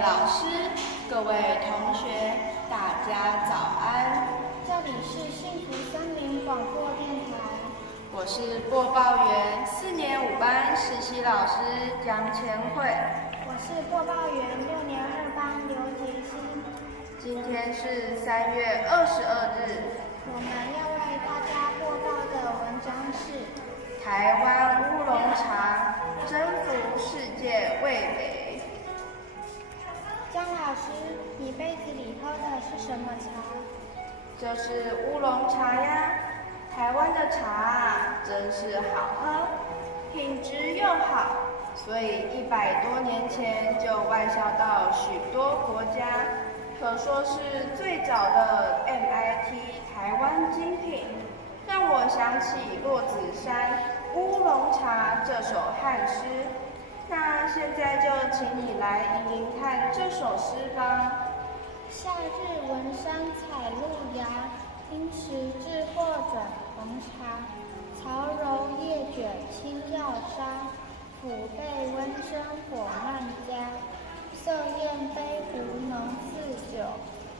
老师、各位同学，大家早安！这里是幸福森林广播电台，我是播报员4年5班实习老师江千惠。我是播报员6年2班刘杰欣。今天是3月22日，我们要为大家播报的文章是台湾乌龙茶征服世界味蕾。江老师，你杯子里喝的是什么茶？这是乌龙茶呀。台湾的茶真是好喝，品质又好，所以100多年前就外销到许多国家，可说是最早的 MIT 台湾精品，让我想起骆子山《乌龙茶》这首汉诗。那现在就请你来吟吟看这首诗吧。夏日文山采露芽，因时制获转红茶。曹柔叶卷清药沙，抚背温身火慢加。色艳杯壶浓似酒，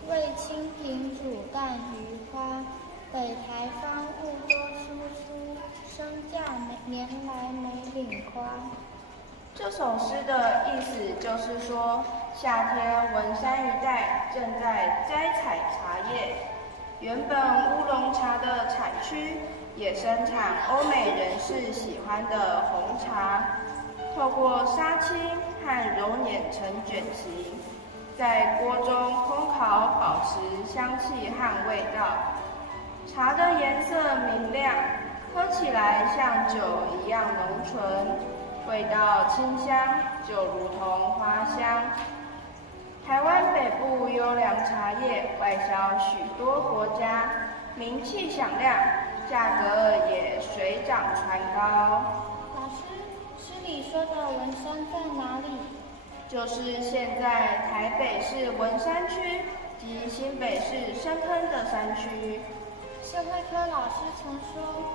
味清平煮淡鱼花。北台方物多输出，升价年来没领花。这首诗的意思就是说，夏天文山一带正在摘采茶叶，原本乌龙茶的产区也生产欧美人士喜欢的红茶，透过杀青和揉捻成卷形，在锅中烘烤，保持香气和味道。茶的颜色明亮，喝起来像酒一样浓醇。味道清香，就如同花香。台湾北部优良茶叶外销许多国家，名气响亮，价格也水涨船高。老师，诗里说的文山在哪里？就是现在台北市文山区及新北市深坑的山区。社会科老师曾说，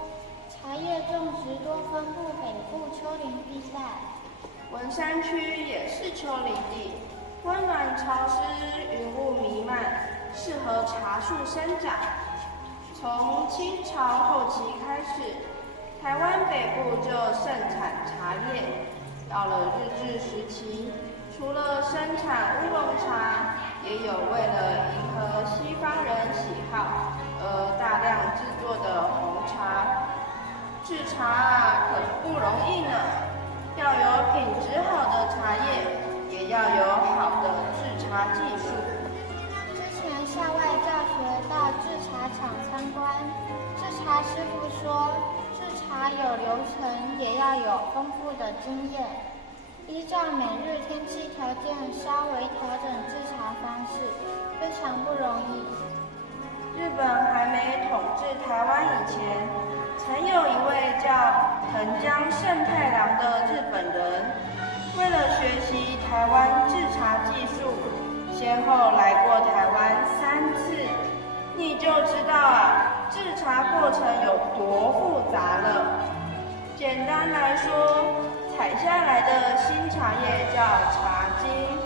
茶叶种植多分布北部丘陵地带，文山区也是丘陵地，温暖潮湿，云雾弥漫，适合茶树生长。从清朝后期开始，台湾北部就盛产茶叶。到了日治时期，除了生产乌龙茶，也有为了迎合西方人喜好而大量制作的红茶。制茶可不容易呢，要有品质好的茶叶，也要有好的制茶技术。之前校外教学到制茶厂参观，制茶师傅说，制茶有流程，也要有丰富的经验，依照每日天气条件稍微调整制茶方式，非常不容易。日本还没统治台湾以前，曾有一位叫藤江胜太郎的日本人，为了学习台湾制茶技术，先后来过台湾3次。你就知道啊，制茶过程有多复杂了。简单来说，采下来的新茶叶叫茶茎，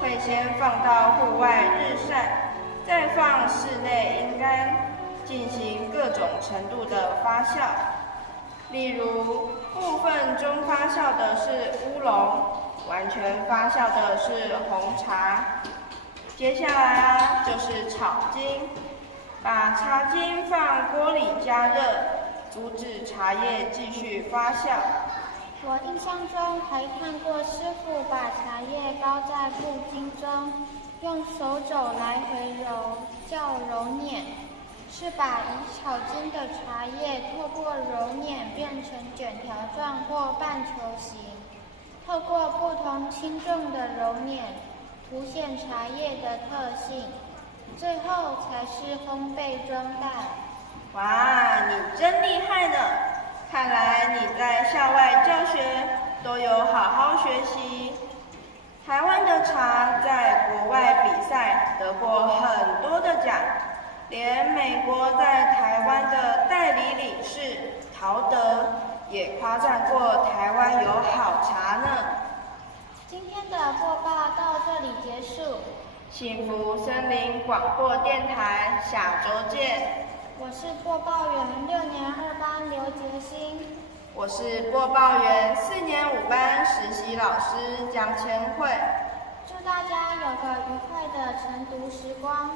会先放到户外日晒，再放室内阴干，进行各种程度的发酵。例如，部分中发酵的是乌龙，完全发酵的是红茶。接下来就是炒精，把茶精放锅里加热，阻止茶叶继续发酵。我印象中还看过师傅把茶叶包在布巾中，用手肘来回揉，叫揉捻，是把已炒精的茶叶透过揉捻变成卷条状或半球形，透过不同轻重的揉捻，凸显茶叶的特性，最后才是烘焙装袋。哇，你真厉害呢！看来你在校外教学都有好好学习。台湾的茶在国外比赛得过很多的奖，连美国在台湾的代理理事陶德也夸赞过台湾有好茶呢。今天的播报到这里结束。幸福森林广播电台，下周见。我是播报员6年2班刘杰欣。我是播报员4年5班实习老师江千惠。祝大家有个愉快的晨读时光。